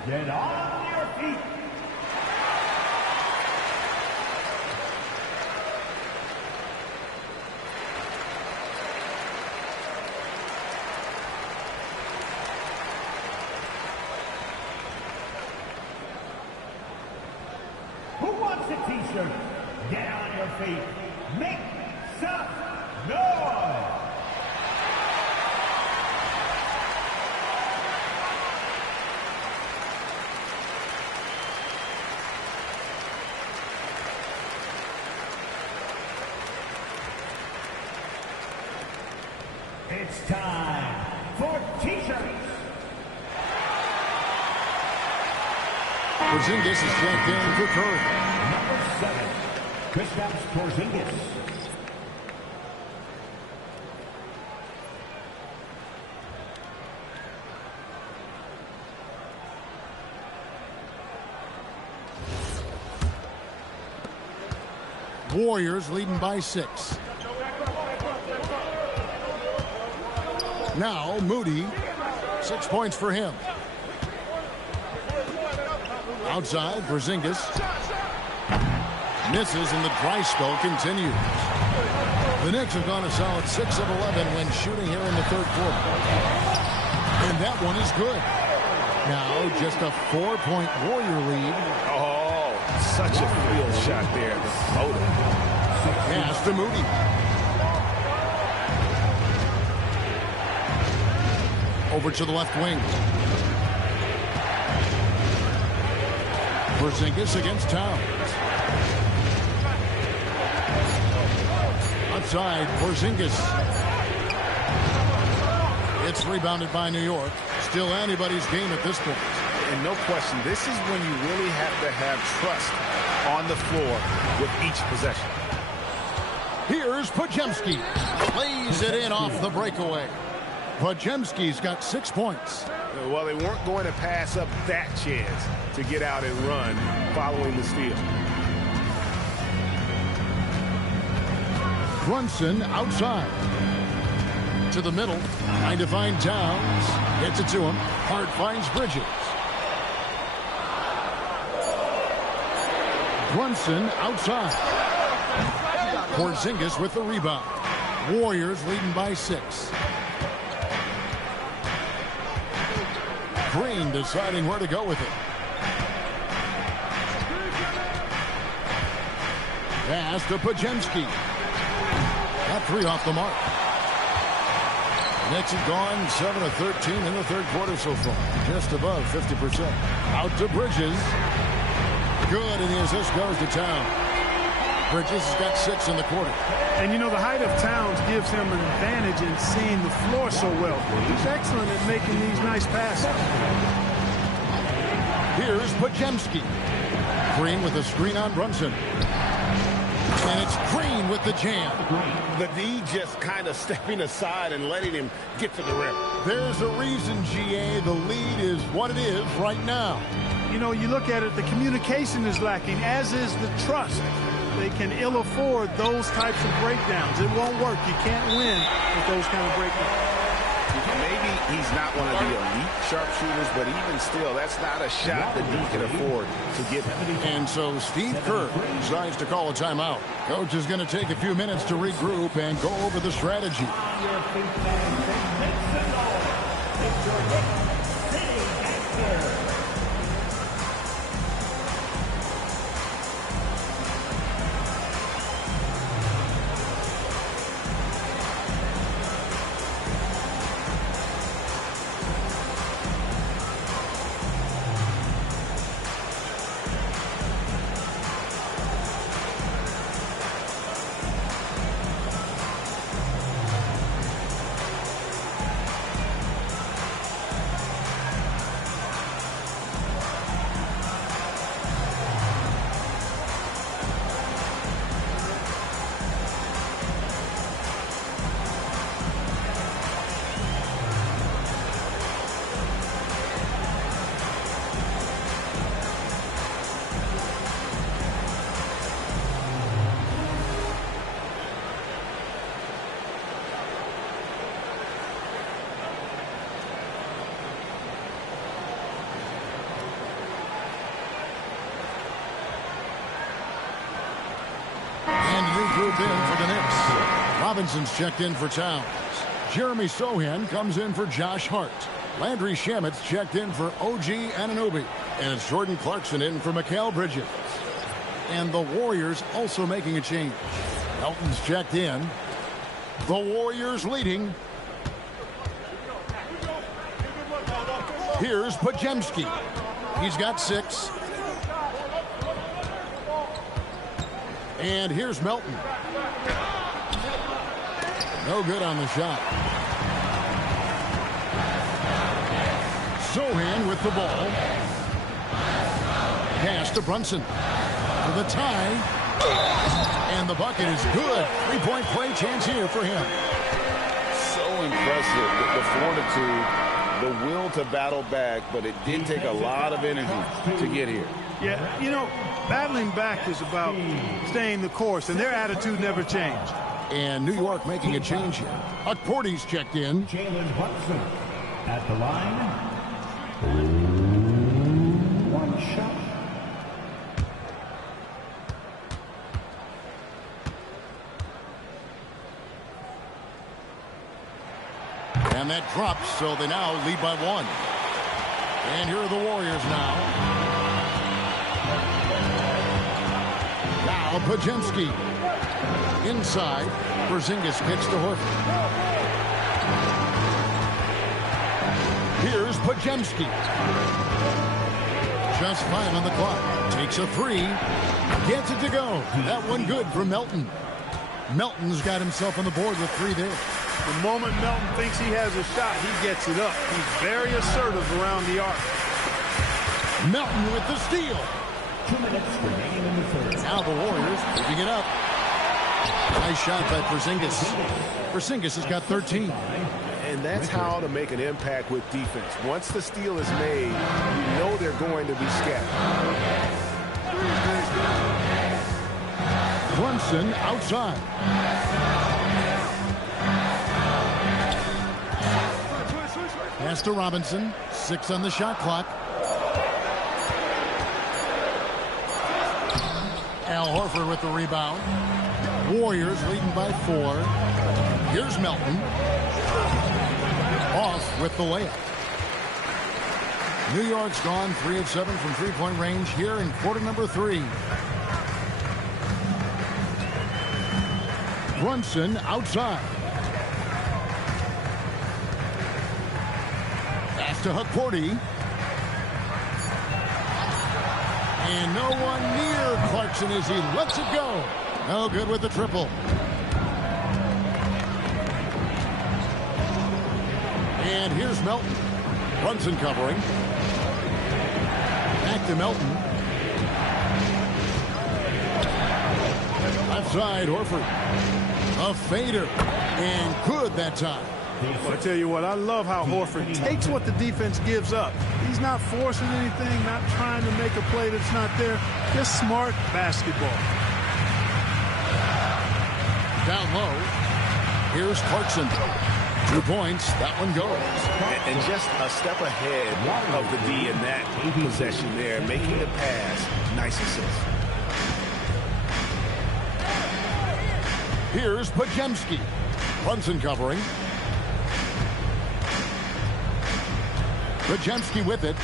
Get on your feet. Who wants a t-shirt? Get on your feet. Make some noise. It's time for t-shirts. Porzingis is checked in for Curry. Number 7, Kristaps Porzingis. Warriors leading by 6. Now Moody, 6 points for him. Outside, Porzingis misses, and the dry spell continues. The Knicks have gone a solid 6 of 11 when shooting here in the third quarter. And that one is good. Now just a 4-point Warrior lead. Oh, such a field shot there. The floater. Pass to Moody. Over to the left wing. Porzingis against Towns. Outside, Porzingis. It's rebounded by New York. Still anybody's game at this point. And no question, this is when you really have to have trust on the floor with each possession. Here's Podziemski. Lays it in off the breakaway. Podziemski's got 6 points. Well, they weren't going to pass up that chance to get out and run following the steal. Brunson outside. To the middle. Trying to find Towns. Gets it to him. Hart finds Bridges. Brunson outside. Porzingis with the rebound. Warriors leading by 6. Green deciding where to go with it. Pass to Podziemski. Got 3 off the mark. Knicks have gone 7 of 13 in the third quarter so far. Just above 50%. Out to Bridges. Good, and the assist goes to Towns. Bridges has got 6 in the quarter. And you know, the height of Towns gives him an advantage in seeing the floor so well. He's excellent at making these nice passes. Here's Podziemski. Green with a screen on Brunson. And it's Green with the jam. The D just kind of stepping aside and letting him get to the rim. There's a reason, GA, the lead is what it is right now. You know, you look at it, the communication is lacking, as is the trust. They can ill afford those types of breakdowns. It won't work. You can't win with those kind of breakdowns. Maybe he's not one of the elite sharpshooters, but even still, that's not a shot that he can afford to give him. And so Steve Kerr decides to call a timeout. Coach is going to take a few minutes to regroup and go over the strategy. Your feet fans, make some noise. It's your Knicks City Gangster. Robinson's checked in for Towns. Jeremy Sohan comes in for Josh Hart. Landry Shamit's checked in for OG Anunoby. And it's Jordan Clarkson in for Mikal Bridges. And the Warriors also making a change. Melton's checked in. The Warriors leading. Here's Podziemski. He's got 6. And here's Melton. No good on the shot. Sohan with the ball. Pass to Brunson. For the tie. And the bucket is good. 3-point play chance here for him. So impressive. The fortitude, the will to battle back, but it did take a lot of energy to get here. Yeah, you know, battling back is about staying the course, and their attitude never changed. And New York making a change here. Porty's checked in. Jalen Brunson at the line. 1 shot. And that drops, so they now lead by 1. And here are the Warriors now. Now Podziemski. Inside, Porzingis kicks to Horford. Here's Podziemski. Just 5 on the clock. Takes a 3. Gets it to go. That one good for Melton. Melton's got himself on the board with 3 there. The moment Melton thinks he has a shot, he gets it up. He's very assertive around the arc. Melton with the steal. 2 minutes remaining in the third. Now the Warriors picking it up. Nice shot by Porzingis. Porzingis has got 13. And that's how to make an impact with defense. Once the steal is made, you know they're going to be scattered. Brunson outside. Pass to Robinson. 6 on the shot clock. Al Horford with the rebound. Warriors leading by 4. Here's Melton. Off with the layup. New York's gone 3 of 7 from three-point range here in quarter number 3. Brunson outside. Pass to Porty. And no one near Clarkson as he lets it go. No good with the triple. And here's Melton. Brunson covering. Back to Melton. Left side, Horford. A fader. And good that time. Well, I tell you what, I love how Horford takes what the defense gives up. He's not forcing anything, not trying to make a play that's not there. Just smart basketball. Down low. Here's Clarkson. 2 points. That one goes. And just a step ahead of the D in that possession there, making the pass. Nice assist. Here's Podziemski. Brunson covering. Podziemski with it.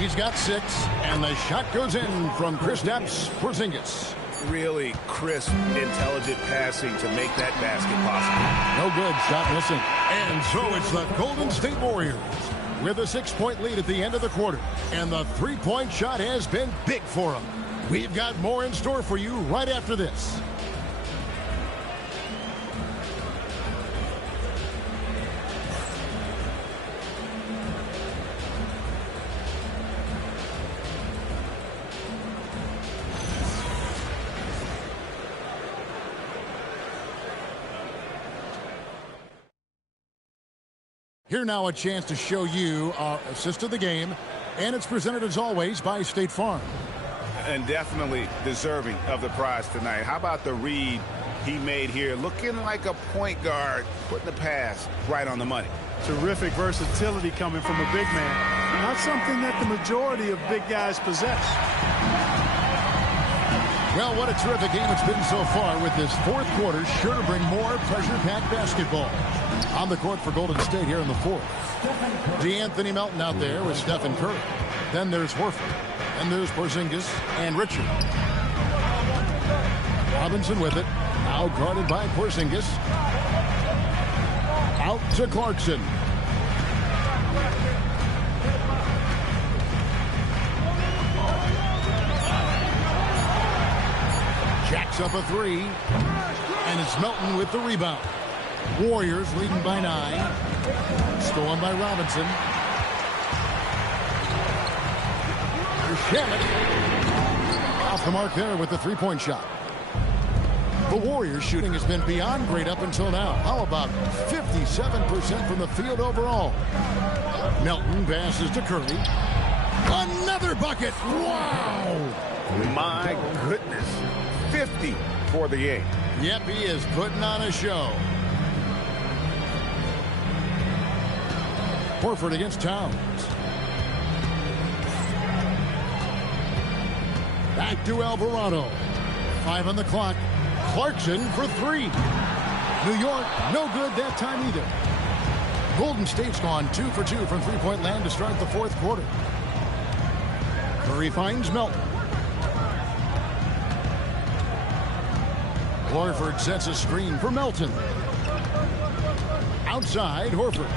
He's got 6, and the shot goes in from Kristaps Porzingis. Really crisp, intelligent passing to make that basket possible. No good. Shot missing. And so it's the Golden State Warriors with a 6-point lead at the end of the quarter. And the 3-point shot has been big for them. We've got more in store for you right after this. Here now a chance to show you our assist of the game, and it's presented as always by State Farm. And definitely deserving of the prize tonight. How about the read he made here? Looking like a point guard, putting the pass right on the money. Terrific versatility coming from a big man. Not something that the majority of big guys possess. Well, what a terrific game it's been so far, with this fourth quarter sure to bring more pressure-packed basketball. On the court for Golden State here in the fourth. DeAnthony Melton out there with Stephen Curry. Then there's Horford. And there's Porzingis and Richard. Robinson with it. Now guarded by Porzingis. Out to Clarkson. Jacks up a three. And it's Melton with the rebound. Warriors leading by 9. Stolen by Robinson. Here's Shamet. Off the mark there with the three-point shot. The Warriors' shooting has been beyond great up until now. How about 57% from the field overall? Melton passes to Curry. Another bucket. Wow. My goodness. 50 for the game. Yep, he is putting on a show. Horford against Towns. Back to Alvarado. 5 on the clock. Clarkson for 3. New York, no good that time either. Golden State's gone 2 for 2 from three-point land to start the fourth quarter. Curry finds Melton. Horford sets a screen for Melton. Outside, Horford.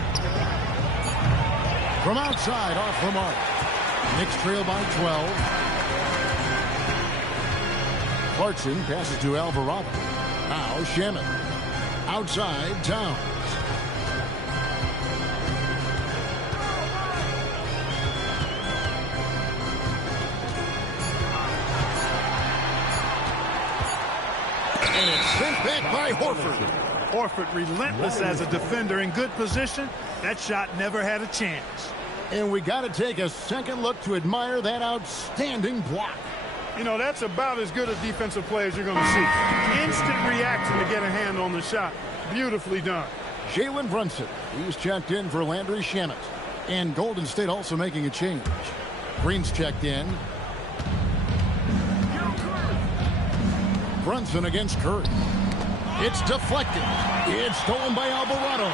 From outside, off the mark. Knicks trail by 12. Clarkson passes to Alvarado. Now Shamet. Outside, Towns. And it's sent back by Horford. Horford relentless as a defender in good position. That shot never had a chance. And we got to take a second look to admire that outstanding block. You know, that's about as good a defensive play as you're going to see. Instant reaction to get a hand on the shot. Beautifully done. Jalen Brunson. He's checked in for Landry Shamet. And Golden State also making a change. Green's checked in. Brunson against Curry. It's deflected. It's stolen by Alvarado.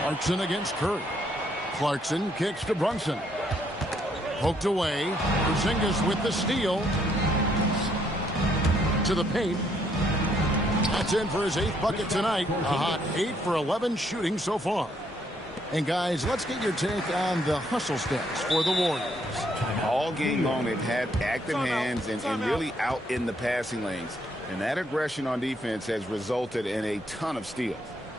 Clarkson against Curry. Clarkson kicks to Brunson. Poked away. Porzingis with the steal. To the paint. That's in for his 8th bucket tonight. A hot 8 for 11 shooting so far. And guys, let's get your take on the hustle stats for the Warriors. All game long, they've had active hands and really out in the passing lanes. And that aggression on defense has resulted in a ton of steals.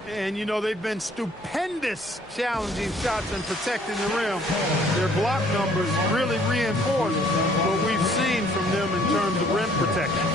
And, you know, they've been stupendous challenging shots and protecting the rim. Their block numbers really reinforce what we've seen from them in terms of rim protection.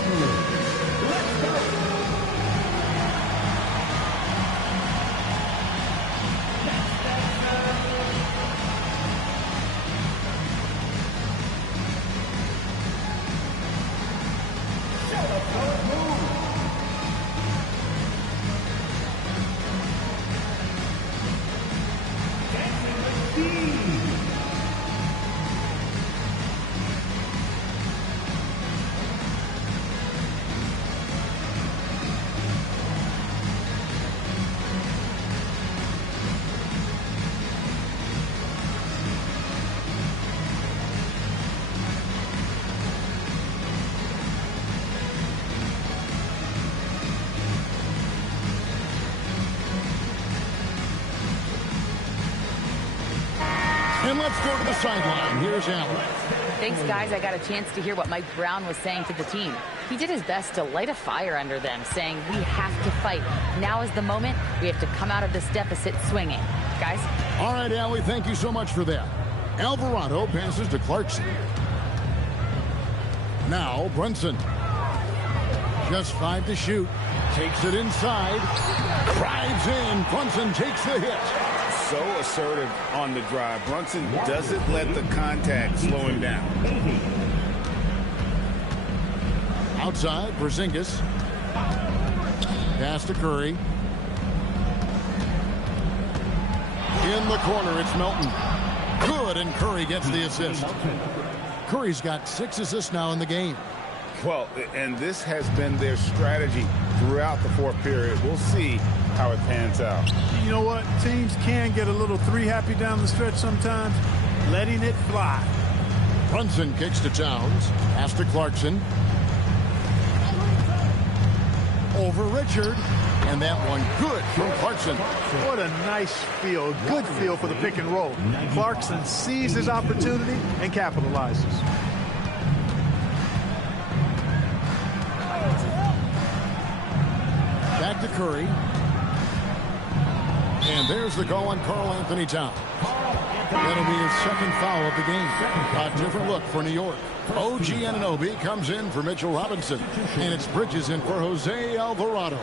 And let's go to the sideline. Here's Allen. Thanks, guys. I got a chance to hear what Mike Brown was saying to the team. He did his best to light a fire under them, saying, we have to fight. Now is the moment. We have to come out of this deficit swinging. Guys? All right, Allie, thank you so much for that. Alvarado passes to Clarkson. Now Brunson. Just 5 to shoot. Takes it inside. Drives in. Brunson takes the hit. So assertive on the drive. Brunson doesn't let the contact slow him down. Outside, Porzingis. Pass to Curry. In the corner, it's Melton. Good, and Curry gets the assist. Curry's got 6 assists now in the game. Well, and this has been their strategy throughout the fourth period. We'll see how it pans out. You know what? Teams can get a little three-happy down the stretch sometimes. Letting it fly. Brunson kicks to Towns. Pass to Clarkson. Over Richard. And that one good from Clarkson. What a nice feel. Good feel for the pick and roll. Clarkson sees his opportunity and capitalizes. Back to Curry. And there's the call on Karl Anthony Towns. That'll be his second foul of the game. A different look for New York. OG Anunoby comes in for Mitchell Robinson. And it's Bridges in for Jose Alvarado.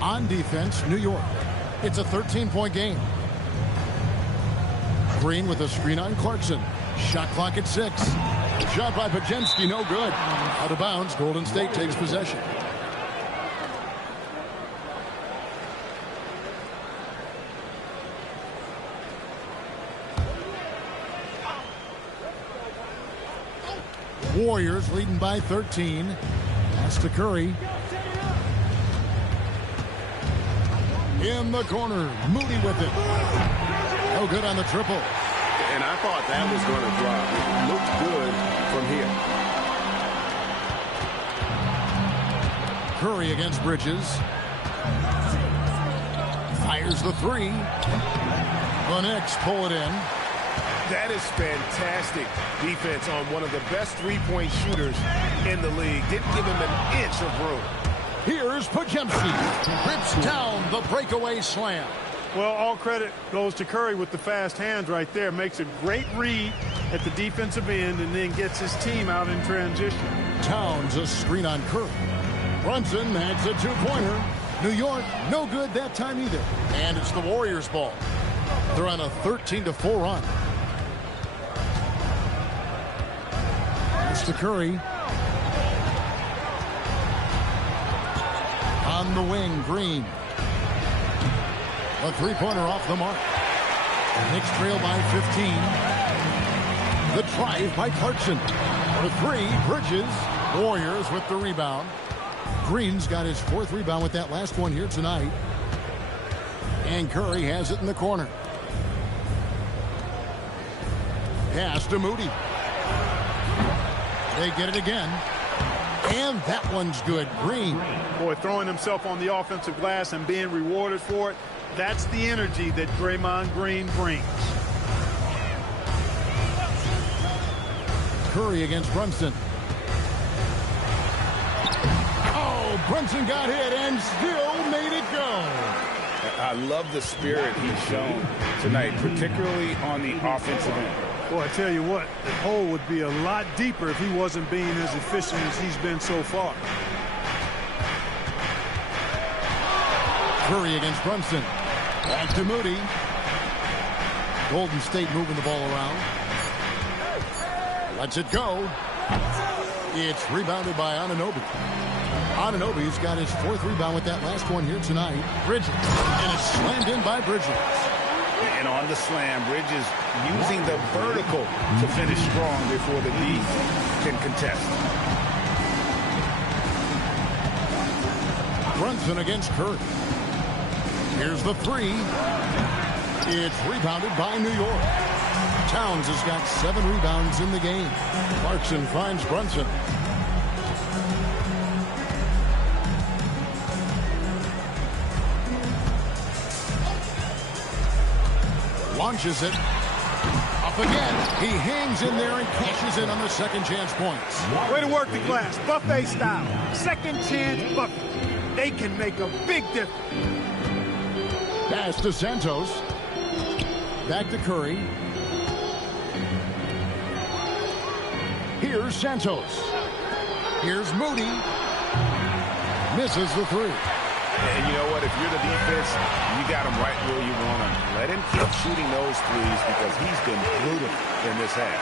On defense, New York. It's a 13-point game. Green with a screen on Clarkson. Shot clock at 6. Shot by Podziemski, no good. Out of bounds, Golden State takes possession. Warriors leading by 13. Pass to Curry. In the corner, Moody with it. No good on the triple. And I thought that was going to drop. It looked good from here. Curry against Bridges. Fires the 3. The Knicks pull it in. That is fantastic defense on one of the best three-point shooters in the league. Didn't give him an inch of room. Here's Podziemski. Rips down the breakaway slam. Well, all credit goes to Curry with the fast hands right there. Makes a great read at the defensive end and then gets his team out in transition. Towns a screen on Curry. Brunson adds a 2-pointer. New York, no good that time either. And it's the Warriors' ball. They're on a 13-4 run. Pass to Curry. On the wing, Green. A 3-pointer off the mark. Knicks trail by 15. The drive by Clarkson. For 3, Bridges. Warriors with the rebound. Green's got his 4th rebound with that last one here tonight. And Curry has it in the corner. Pass to Moody. They get it again. And that one's good. Green. Boy, throwing himself on the offensive glass and being rewarded for it. That's the energy that Draymond Green brings. Curry against Brunson. Oh, Brunson got hit and still made it go. I love the spirit he's shown tonight, particularly on the offensive end. Well, I tell you what, the hole would be a lot deeper if he wasn't being as efficient as he's been so far. Curry against Brunson. Back to Moody. Golden State moving the ball around. Lets it go. It's rebounded by Anunoby. Anunoby's got his 4th rebound with that last one here tonight. Bridges. And it's slammed in by Bridges. And on the slam, Bridges using the vertical to finish strong before the D can contest. Brunson against Curry. Here's the 3. It's rebounded by New York. Towns has got 7 rebounds in the game. Clarkson finds Brunson. Launches it. Up again. He hangs in there and cashes in on the second chance points. Way to work the glass. Buffet style. Second chance bucket. They can make a big difference. Pass to Santos. Back to Curry. Here's Santos. Here's Moody. Misses the 3. And you know what? If you're the defense, you got him right where you want him. Let him keep shooting those threes because he's been brutal in this half.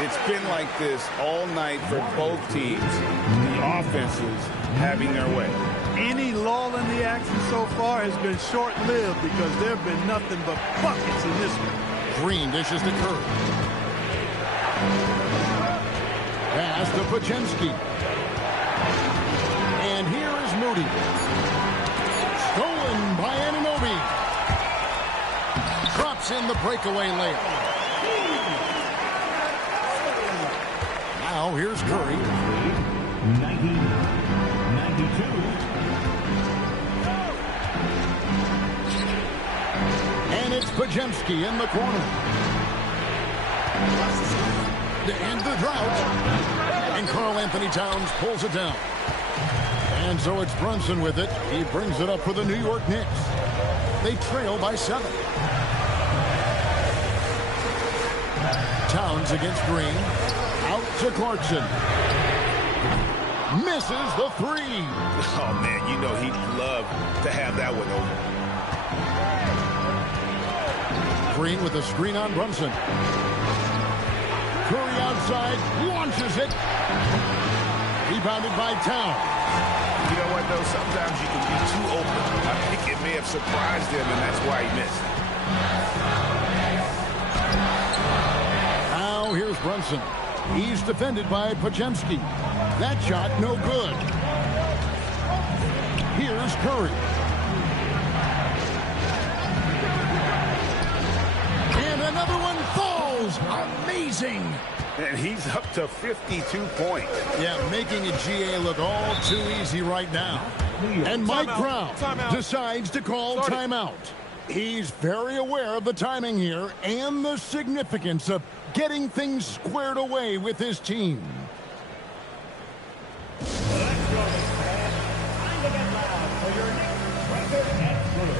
It's been like this all night for both teams. The offenses having their way. Any lull in the action so far has been short-lived because there have been nothing but buckets in this one. Green dishes to Curry. Pass to Pajemski. And here is Moody. Stolen by Anunoby. Drops in the breakaway layup. Now here's Curry. 92. And it's Pajemski in the corner. To end the drought. And Karl Anthony Towns pulls it down. And so it's Brunson with it. He brings it up for the New York Knicks. They trail by 7. Towns against Green. Out to Clarkson. Misses the 3. Oh, man, you know he'd love to have that one over. Green with a screen on Brunson. Curry outside, launches it. Rebounded by Towns. You know what, though? Sometimes you can be too open. I think it may have surprised him, and that's why he missed. Now here's Brunson. He's defended by Pajemski. That shot no good. Here's Curry. And another one falls. Amazing. And he's up to 52 points. Yeah, making a GA look all too easy right now. And Mike Brown decides to call timeout. He's very aware of the timing here and the significance of getting things squared away with his team. Let's go, fans. Time to get loud for your next record and blue.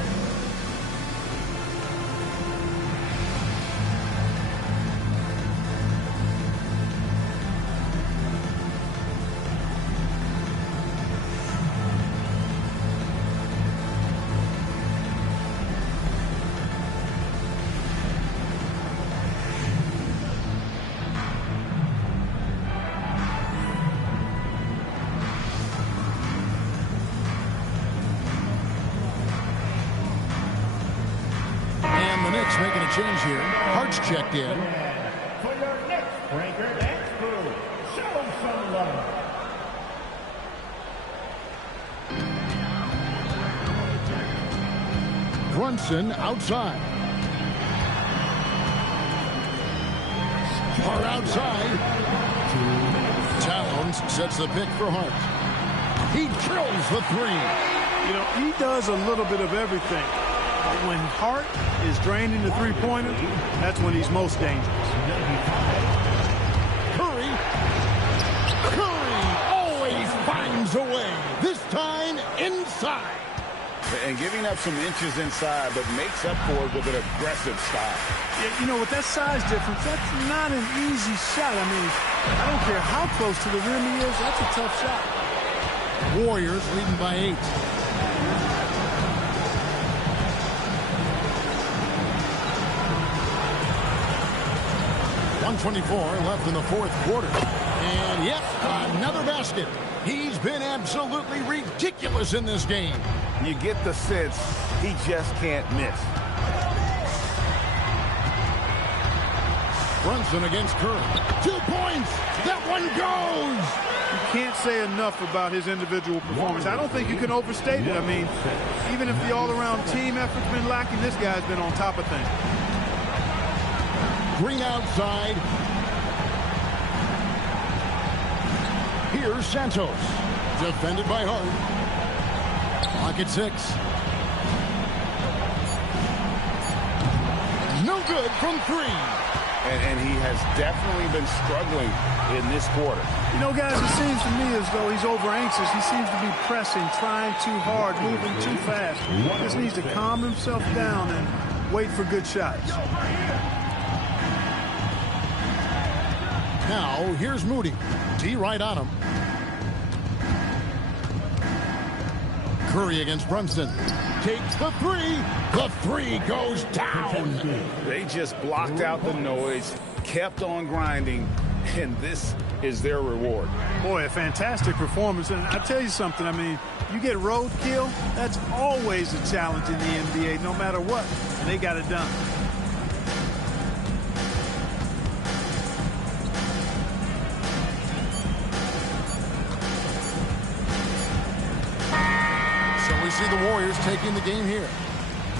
Making a change here. Hart's checked in. For your next breaker, that's blue. Show them some love. Brunson outside. Hart outside. Towns sets the pick for Hart. He drills the 3. You know, he does a little bit of everything. When Hart is draining the three-pointer, that's when he's most dangerous. Curry always finds a way. This time inside. And giving up some inches inside, but makes up for it with an aggressive style. Yeah, you know, with that size difference, that's not an easy shot. I mean, I don't care how close to the rim he is, that's a tough shot. Warriors leading by 8. 1:24 left in the 4th quarter. And yep, another basket. He's been absolutely ridiculous in this game. You get the sense he just can't miss. Brunson against Curry. 2 points. That one goes. You can't say enough about his individual performance. I don't think you can overstate it. I mean, even if the all-around team effort's been lacking, this guy's been on top of things. Green outside. Here's Santos. Defended by Hart. Clock at 6. No good from 3. And he has definitely been struggling in this quarter. You know, guys, it seems to me as though he's over-anxious. He seems to be pressing, trying too hard, moving too fast. He just needs to calm himself down and wait for good shots. Now, here's Moody. D right on him. Curry against Brunson. Takes the 3. The 3 goes down. They just blocked out the noise, kept on grinding, and this is their reward. Boy, a fantastic performance. And I tell you something, I mean, You get roadkill, that's always a challenge in the NBA, no matter what. And they got it done. So we see the Warriors taking the game here.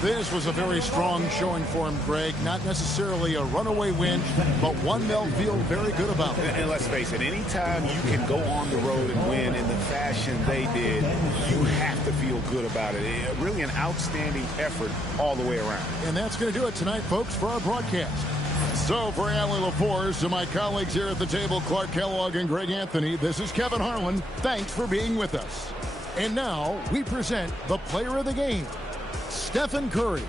This was a very strong showing for him, Greg. Not necessarily a runaway win, but one they'll feel very good about. And let's face it, anytime you can go on the road and win in the fashion they did, you have to feel good about it. Really an outstanding effort all the way around. And that's going to do it tonight, folks, for our broadcast. So for Allie LaForce, to my colleagues here at the table, Clark Kellogg and Greg Anthony, this is Kevin Harlan. Thanks for being with us. And now we present the player of the game, Stephen Curry.